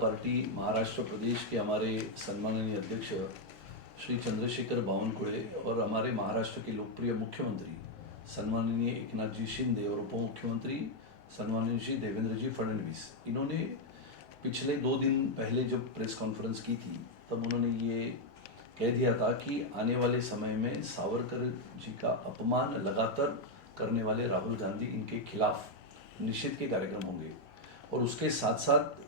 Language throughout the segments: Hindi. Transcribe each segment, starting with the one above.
पार्टी महाराष्ट्र प्रदेश के हमारे सम्माननीय अध्यक्ष श्री चंद्रशेखर बावनकुळे और हमारे महाराष्ट्र के लोकप्रिय मुख्यमंत्री सम्माननीय एकनाथ जी शिंदे और उप मुख्यमंत्री सम्माननीय श्री देवेंद्र जी फडणवीस, इन्होंने पिछले 2 दिन पहले जब प्रेस कॉन्फ्रेंस की थी तब उन्होंने ये कह दिया था कि आने वाले समय में सावरकर जी का अपमान लगातार करने वाले राहुल गांधी इनके खिलाफ निषेध के कार्यक्रम होंगे और उसके साथ साथ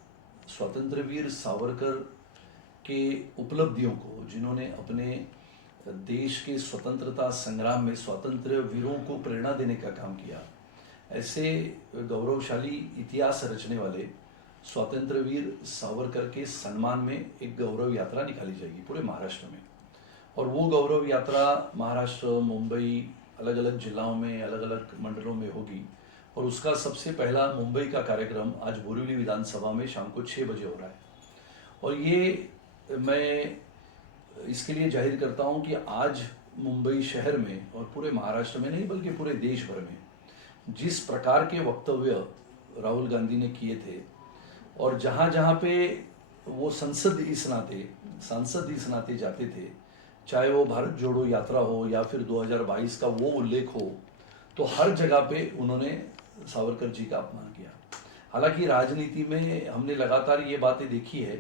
स्वतंत्र वीर सावरकर के उपलब्धियों को, जिन्होंने अपने देश के स्वतंत्रता संग्राम में स्वतंत्र वीरों को प्रेरणा देने का काम किया, ऐसे गौरवशाली इतिहास रचने वाले स्वतंत्र वीर सावरकर के सम्मान में एक गौरव यात्रा निकाली जाएगी पूरे महाराष्ट्र में। और वो गौरव यात्रा महाराष्ट्र, मुंबई, अलग अलग जिलाओं में, अलग अलग मंडलों में होगी और उसका सबसे पहला मुंबई का कार्यक्रम आज बोरिवली विधानसभा में शाम को 6 बजे हो रहा है। और ये मैं इसके लिए जाहिर करता हूँ कि आज मुंबई शहर में और पूरे महाराष्ट्र में नहीं बल्कि पूरे देश भर में जिस प्रकार के वक्तव्य राहुल गांधी ने किए थे और जहाँ जहाँ पे वो सांसद इस नाते जाते थे, चाहे वो भारत जोड़ो यात्रा हो या फिर 2022 का वो उल्लेख हो, तो हर जगह पे उन्होंने सावरकर जी का अपमान किया। हालांकि राजनीति में हमने लगातार ये बातें देखी है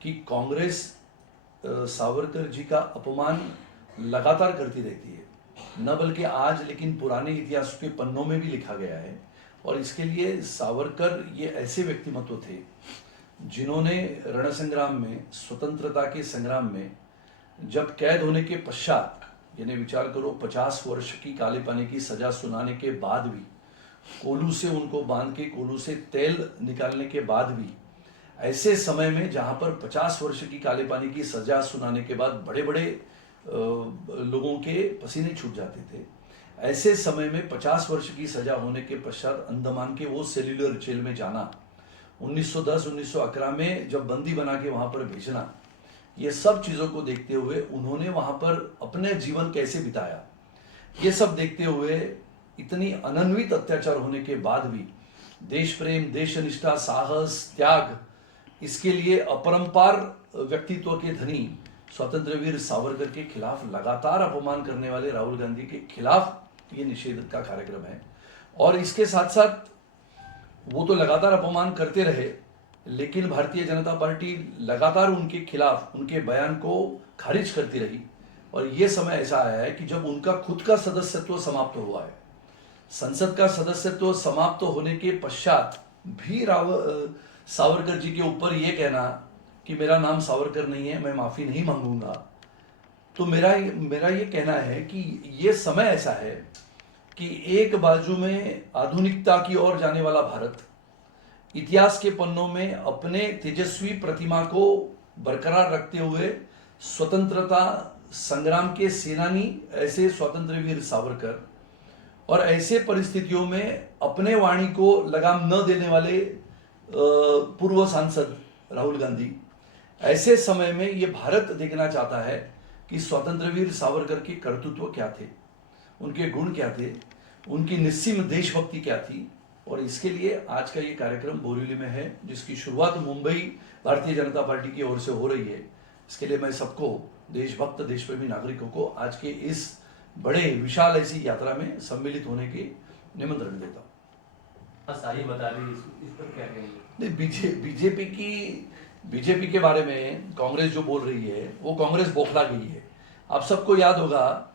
कि कांग्रेस सावरकर जी का अपमान लगातार करती रहती है, न बल्कि आज लेकिन पुराने इतिहास के पन्नों में भी लिखा गया है। और इसके लिए सावरकर ये ऐसे व्यक्तिमत्व थे जिन्होंने रण संग्राम में, स्वतंत्रता के संग्राम में, जब कैद होने के पश्चात, यानी विचार करो 50 वर्ष की काले पानी की सजा सुनाने के बाद भी, कोलू से उनको बांध के कोलू से तेल निकालने के बाद भी, ऐसे समय में जहां पर 50 वर्ष की काले पानी की सजा सुनाने के बाद बड़े बड़े लोगों के पसीने छूट जाते थे, ऐसे समय में 50 वर्ष की सजा होने के पश्चात अंडमान के वो सेल्युलर जेल में जाना, 1910-1911 में जब बंदी बना के वहां पर भेजना, ये सब चीजों को देखते हुए उन्होंने वहां पर अपने जीवन कैसे बिताया, ये सब देखते हुए इतनी अनन्वित अत्याचार होने के बाद भी देश प्रेम, देशनिष्ठा, साहस, त्याग, इसके लिए अपरंपार व्यक्तित्व के धनी स्वतंत्र वीर सावरकर के खिलाफ लगातार अपमान करने वाले राहुल गांधी के खिलाफ ये निषेध का कार्यक्रम है। और इसके साथ साथ वो तो लगातार अपमान करते रहे, लेकिन भारतीय जनता पार्टी लगातार उनके खिलाफ उनके बयान को खारिज करती रही। और ये समय ऐसा आया है कि जब उनका खुद का सदस्यत्व समाप्त हुआ है, संसद का सदस्यत्व समाप्त होने के पश्चात भी सावरकर जी के ऊपर ये कहना कि मेरा नाम सावरकर नहीं है, मैं माफी नहीं मांगूंगा, तो मेरा ये कहना है कि ये समय ऐसा है कि एक बाजू में आधुनिकता की ओर जाने वाला भारत इतिहास के पन्नों में अपने तेजस्वी प्रतिमा को बरकरार रखते हुए स्वतंत्रता संग्राम के सेनानी ऐसे स्वतंत्र वीर सावरकर, और ऐसे परिस्थितियों में अपने वाणी को लगाम न देने वाले पूर्व सांसद राहुल गांधी, ऐसे समय में ये भारत देखना चाहता है कि स्वतंत्र वीर सावरकर के कर्तृत्व क्या थे, उनके गुण क्या थे, उनकी निस्सीम देशभक्ति क्या थी। और इसके लिए आज का ये कार्यक्रम बोरिवली में है, जिसकी शुरुआत मुंबई भारतीय जनता पार्टी की ओर से हो रही है। इसके लिए मैं सबको, देशभक्त देशप्रेमी नागरिकों को आज के इस बड़े विशाल ऐसी यात्रा में सम्मिलित होने के निमंत्रण देता हूँ। साही बता रही, इस पर क्या कहेंगे? बीजेपी के बारे में कांग्रेस जो बोल रही है वो कांग्रेस बौखला गई है। आप सबको याद होगा,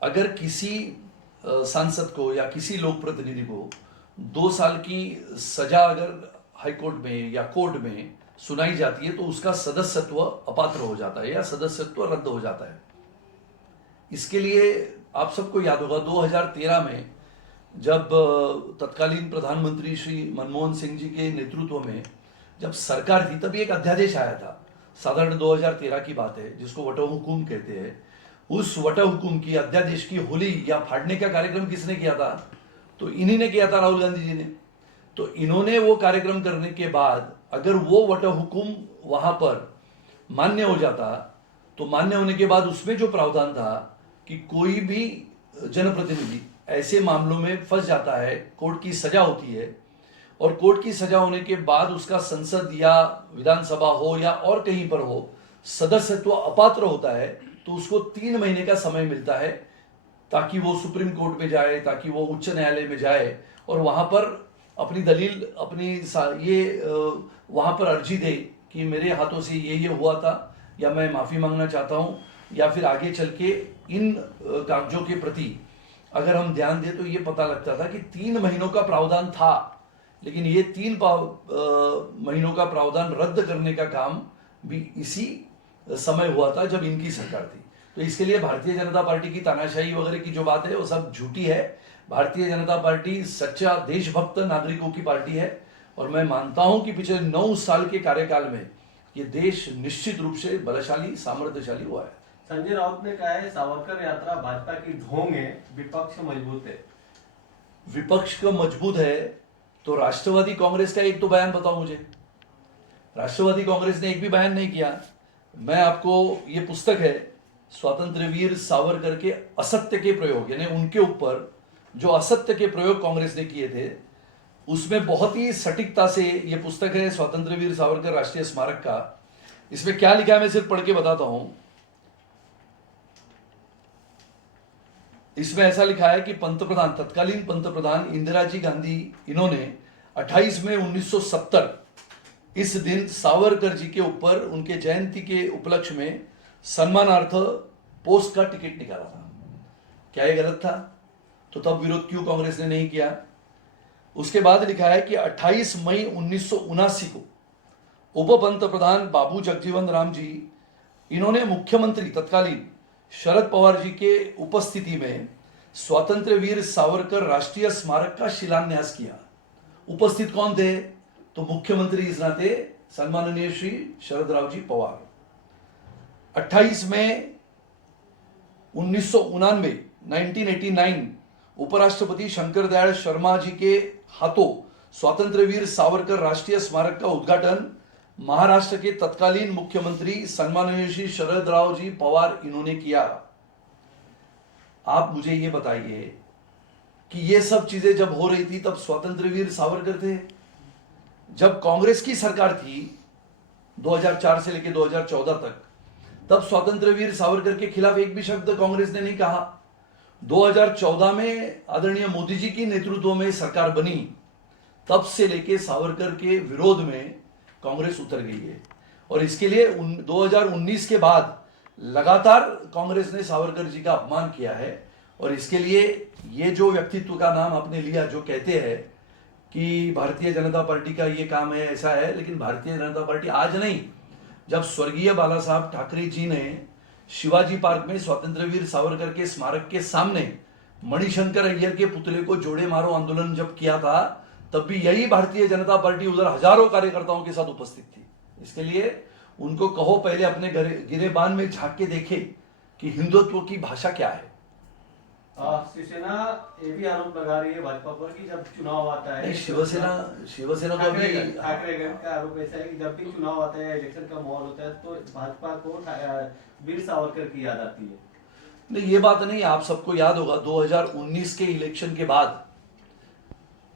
अगर किसी सांसद को या किसी लोक प्रतिनिधि को 2 साल की सजा अगर हाईकोर्ट में या कोर्ट में सुनाई जाती है तो उसका सदस्यत्व अपात्र हो जाता है या सदस्यत्व रद्द हो जाता है। इसके लिए आप सबको याद होगा 2013 में जब तत्कालीन प्रधानमंत्री श्री मनमोहन सिंह जी के नेतृत्व में जब सरकार थी, तभी एक अध्यादेश आया था, साधारण 2013 की बात है, जिसको वटहुकुम कहते हैं। उस वटहुकुम की, अध्यादेश की होली या फाड़ने का कार्यक्रम किसने किया था? तो इन्हीं ने किया था, राहुल गांधी जी ने। तो इन्होंने वो कार्यक्रम करने के बाद अगर वो वटहुकुम वहां पर मान्य हो जाता, तो मान्य होने के बाद उसमें जो प्रावधान था कि कोई भी जनप्रतिनिधि ऐसे मामलों में फंस जाता है, कोर्ट की सजा होती है, और कोर्ट की सजा होने के बाद उसका संसद या विधानसभा हो या और कहीं पर हो सदस्यत्व अपात्र होता है, तो उसको 3 महीने का समय मिलता है ताकि वो सुप्रीम कोर्ट में जाए, ताकि वो उच्च न्यायालय में जाए और वहां पर अपनी दलील वहां पर अर्जी दे कि मेरे हाथों से ये हुआ था, या मैं माफी मांगना चाहता हूं, या फिर आगे चल के इन कागजों के प्रति अगर हम ध्यान दें तो ये पता लगता था कि 3 महीनों का प्रावधान था, लेकिन ये 3 महीनों का प्रावधान रद्द करने का काम भी इसी समय हुआ था जब इनकी सरकार थी। तो इसके लिए भारतीय जनता पार्टी की तानाशाही वगैरह की जो बात है वो सब झूठी है। भारतीय जनता पार्टी सच्चा देशभक्त नागरिकों की पार्टी है और मैं मानता हूं कि पिछले 9 साल के कार्यकाल में ये देश निश्चित रूप से बलशाली सामर्थ्यशाली हुआ है। संजय राउत ने कहा है सावरकर यात्रा भाजपा की ढोंग है, विपक्ष मजबूत है। विपक्ष का मजबूत है तो राष्ट्रवादी कांग्रेस का एक तो बयान बताओ मुझे। राष्ट्रवादी कांग्रेस ने एक भी बयान नहीं किया। मैं आपको, ये पुस्तक है स्वतंत्र वीर सावरकर के असत्य के प्रयोग, यानी उनके ऊपर जो असत्य के प्रयोग कांग्रेस ने किए थे, उसमें बहुत ही सटीकता से ये पुस्तक है स्वतंत्र वीर सावरकर राष्ट्रीय स्मारक का। इसमें क्या लिखा है मैं सिर्फ पढ़ के बताता हूं। इसमें ऐसा लिखा है कि पंतप्रधान, तत्कालीन पंतप्रधान इंदिरा जी गांधी, इन्होंने 28 मई 1970 इस दिन सावरकर जी के ऊपर उनके जयंती के उपलक्ष्य में सम्मानार्थ पोस्ट का टिकट निकाला था। क्या ये गलत था? तो तब विरोध क्यों कांग्रेस ने नहीं किया? उसके बाद लिखा है कि 28 मई 1979 को उप पंतप्रधान बाबू जगजीवन राम जी, इन्होंने मुख्यमंत्री तत्कालीन शरद पवार जी के उपस्थिति में स्वतंत्र वीर सावरकर राष्ट्रीय स्मारक का शिलान्यास किया। उपस्थित कौन थे? तो मुख्यमंत्री इस नाते सम्माननीय श्री शरद राव जी पवार। 28 मई 1989 उपराष्ट्रपति शंकर दयाल शर्मा जी के हाथों स्वतंत्र वीर सावरकर राष्ट्रीय स्मारक का उद्घाटन महाराष्ट्र के तत्कालीन मुख्यमंत्री सम्माननीय श्री शरद राव जी पवार इन्होंने किया। आप मुझे ये बताइए कि ये सब चीजें जब हो रही थी तब स्वतंत्र वीर सावरकर थे। जब कांग्रेस की सरकार थी 2004 से लेकर 2014 तक, तब स्वतंत्र वीर सावरकर के खिलाफ एक भी शब्द कांग्रेस ने नहीं कहा। 2014 में आदरणीय मोदी जी की नेतृत्व में सरकार बनी, तब से लेके सावरकर के विरोध में कांग्रेस उतर गई है और इसके लिए 2019 के बाद लगातार कांग्रेस ने सावरकर जी का अपमान किया है। और इसके लिए ये जो व्यक्तित्व का नाम आपने लिया, जो कहते हैं कि भारतीय जनता पार्टी का ये काम है, ऐसा है, लेकिन भारतीय जनता पार्टी आज नहीं, जब स्वर्गीय बाला साहब ठाकरे जी ने शिवाजी पार्क में स्वतंत्र वीर सावरकर के स्मारक के सामने मणिशंकर अय्यर के पुतले को जोड़े मारो आंदोलन जब किया था, तब भी यही भारतीय जनता पार्टी उधर हजारों कार्यकर्ताओं के साथ उपस्थित थी। इसके लिए उनको कहो पहले अपने गिरेबान में झांक के देखे कि हिंदुत्व की भाषा क्या है। शिवसेना ये भी आरोप लगा रही है भाजपा पर कि जब चुनाव आता है, शिवसेना तो अभी ठाकरे का आरोप ऐसा है कि जब भी चुनाव आता है, इलेक्शन का माहौल होता है, तो भाजपा को वीर सावरकर की याद आती है। नहीं, ये बात नहीं। आप सबको याद होगा 2019 के इलेक्शन के बाद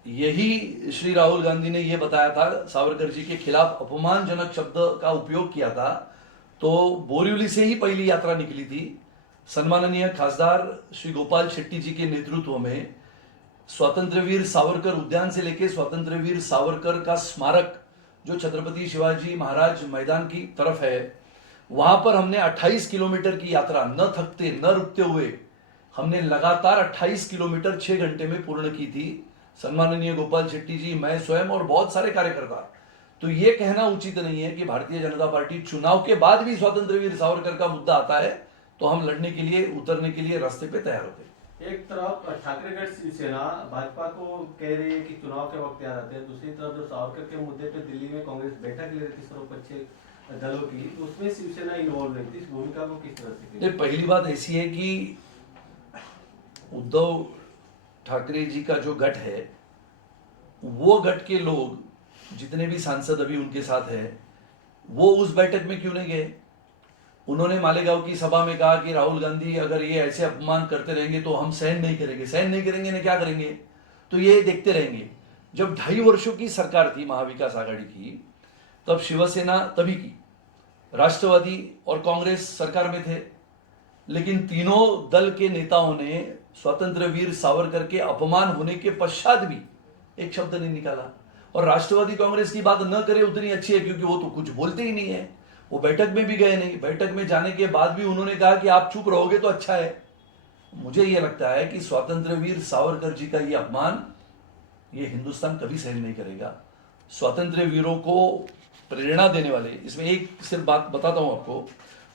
यही श्री राहुल गांधी ने यह बताया था, सावरकर जी के खिलाफ अपमानजनक शब्द का उपयोग किया था। तो बोरिवली से ही पहली यात्रा निकली थी। सम्माननीय खासदार श्री गोपाल शेट्टी जी के नेतृत्व में स्वतंत्र वीर सावरकर उद्यान से लेकर स्वतंत्र वीर सावरकर का स्मारक जो छत्रपति शिवाजी महाराज मैदान की तरफ है, वहां पर हमने 28 किलोमीटर की यात्रा न थकते न रुकते हुए हमने लगातार 28 किलोमीटर 6 घंटे में पूर्ण की थी। सम्माननीय गोपाल शेट्टी जी, मैं स्वयं और बहुत सारे कार्यकर्ता। तो ये कहना उचित नहीं है कि भारतीय जनता पार्टी चुनाव के बाद भी स्वतंत्र वीर सावरकर का मुद्दा आता है तो हम लड़ने के लिए, उतरने के लिए रास्ते पे तैयार होते हैं। एक तरफ ठाकरेगढ़ शिवसेना भाजपा को कह रही है कि चुनाव के वक्त याद आते हैं, दूसरी तरफ जो सावरकर के मुद्दे पे दिल्ली में कांग्रेस बैठक ले रही थी सर्वपक्षीय दलों की, तो उसमें शिवसेना इन्वॉल्व नहीं थी। इस भूमिका को किस तरह से? पहली बात ऐसी है कि उद्धव ठाकरे जी का जो गठ है, वो गठ के लोग जितने भी सांसद अभी उनके साथ है, वो उस बैठक में क्यों नहीं गए? उन्होंने मालेगांव की सभा में कहा कि राहुल गांधी अगर ये ऐसे अपमान करते रहेंगे तो हम सहन नहीं करेंगे। सहन नहीं करेंगे ना क्या करेंगे? तो ये देखते रहेंगे। जब 2.5 वर्षों की सरकार थी महाविकास आघाड़ी की, तब शिवसेना तभी की, राष्ट्रवादी और कांग्रेस सरकार में थे, लेकिन तीनों दल के नेताओं ने स्वतंत्र वीर सावरकर के अपमान होने के पश्चात भी एक शब्द नहीं निकाला। और राष्ट्रवादी कांग्रेस की बात न करे उतनी अच्छी है, क्योंकि वो तो कुछ बोलते ही नहीं है, वो बैठक में भी गए नहीं, बैठक में जाने के बाद भी उन्होंने कहा कि आप चुप रहोगे तो अच्छा है। मुझे यह लगता है कि स्वतंत्र वीर सावरकर जी का ये अपमान ये हिंदुस्तान कभी सहन नहीं करेगा। स्वतंत्र वीरों को प्रेरणा देने वाले, इसमें एक सिर्फ बात बताता हूं आपको,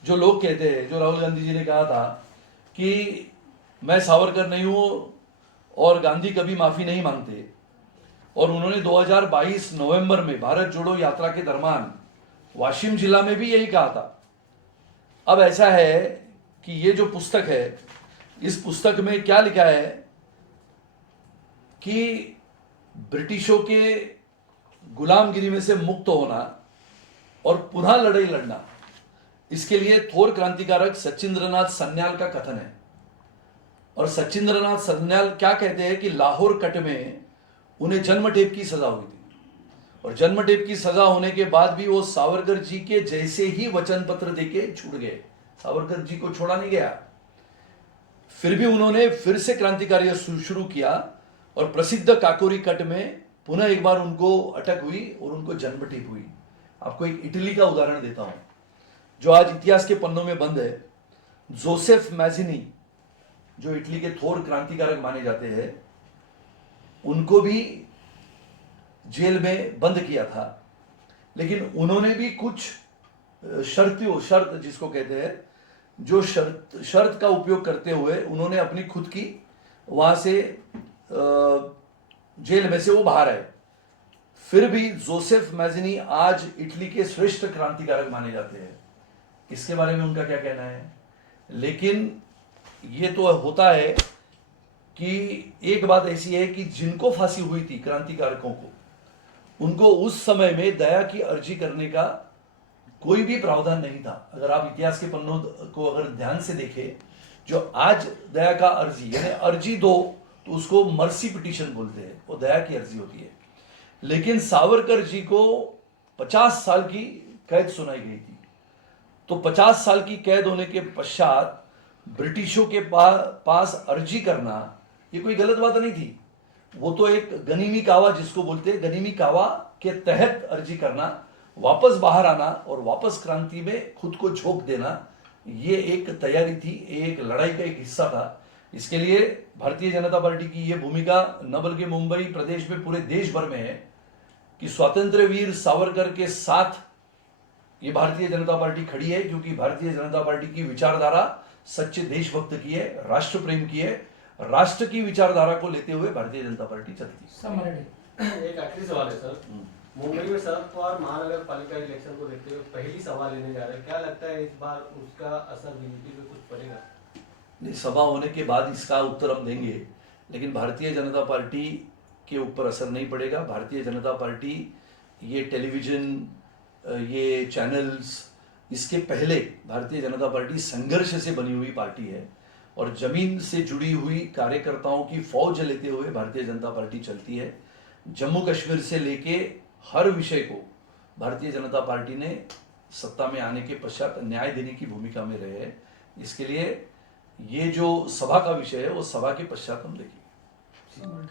जो लोग कहते हैं, जो राहुल गांधी जी ने कहा था कि मैं सावरकर नहीं हूं और गांधी कभी माफी नहीं मांगते, और उन्होंने 2022 नवंबर में भारत जोड़ो यात्रा के दरमियान वाशिम जिला में भी यही कहा था। अब ऐसा है कि ये जो पुस्तक है, इस पुस्तक में क्या लिखा है कि ब्रिटिशों के गुलामगिरी में से मुक्त होना और पुनः लड़ाई लड़ना, इसके लिए थोर क्रांतिकारक सचिंद्रनाथ सन्याल का कथन है। और सचिंद्रनाथ सन्याल क्या कहते हैं कि लाहौर कट में उन्हें जन्म टेप की सजा हुई थी, और जन्म टेप की सजा होने के बाद भी वो सावरकर जी के जैसे ही वचन पत्र देके छूट गए, सावरकर जी को छोड़ा नहीं गया। फिर भी उन्होंने फिर से क्रांतिकार्य शुरू किया, और प्रसिद्ध काकोरी कट में पुनः एक बार उनको अटक हुई और उनको जन्म टेप हुई। आपको एक इटली का उदाहरण देता हूं, जो आज इतिहास के पन्नों में बंद है। जोसेफ मैजिनी, जो इटली के थोर क्रांतिकारक माने जाते हैं, उनको भी जेल में बंद किया था, लेकिन उन्होंने भी कुछ शर्त जिसको कहते हैं, जो शर्त का उपयोग करते हुए उन्होंने अपनी खुद की वहां से जेल में से वो बाहर आए। फिर भी जोसेफ मैजिनी आज इटली के श्रेष्ठ क्रांतिकारक माने जाते हैं। इसके बारे में उनका क्या कहना है? लेकिन ये तो होता है कि एक बात ऐसी है कि जिनको फांसी हुई थी क्रांतिकारकों को, उनको उस समय में दया की अर्जी करने का कोई भी प्रावधान नहीं था। अगर आप इतिहास के पन्नों को अगर ध्यान से देखें, जो आज दया का अर्जी यानी अर्जी दो तो उसको मर्सी पिटीशन बोलते हैं, वो दया की अर्जी होती है। लेकिन सावरकर जी को 50 साल की कैद सुनाई गई थी, तो 50 साल की कैद होने के पश्चात ब्रिटिशों के पास अर्जी करना ये कोई गलत बात नहीं थी। वो तो एक गनीमी कावा जिसको बोलते हैं, गनीमी कावा के तहत अर्जी करना, वापस बाहर आना और वापस क्रांति में खुद को झोंक देना, ये एक तैयारी थी, एक लड़ाई का एक हिस्सा था। इसके लिए भारतीय जनता पार्टी की ये भूमिका न बल्कि मुंबई प्रदेश में पूरे देश भर में है कि स्वतंत्र वीर सावरकर के साथ ये भारतीय जनता पार्टी खड़ी है, क्योंकि भारतीय जनता पार्टी की विचारधारा सच्चे देशभक्त की है, राष्ट्र प्रेम की है, राष्ट्र की विचारधारा को लेते हुए भारतीय जनता पार्टी चलती है। एक आखिरी सवाल है सर, मुंबई में शरद पवार महानगर पालिका इलेक्शन को देखते हुए पहली सभा लेने जा रहे हैं, क्या लगता है इस बार उसका असर बीजेपी पे कुछ पड़ेगा? नहीं, सभा होने के बाद इसका उत्तर हम देंगे, लेकिन भारतीय जनता पार्टी के ऊपर असर नहीं पड़ेगा। भारतीय जनता पार्टी ये टेलीविजन, ये चैनल्स, इसके पहले भारतीय जनता पार्टी संघर्ष से बनी हुई पार्टी है, और जमीन से जुड़ी हुई कार्यकर्ताओं की फौज लेते हुए भारतीय जनता पार्टी चलती है। जम्मू कश्मीर से लेके हर विषय को भारतीय जनता पार्टी ने सत्ता में आने के पश्चात न्याय देने की भूमिका में रहे हैं। इसके लिए ये जो सभा का विषय है वो सभा के पश्चात हम देखेंगे।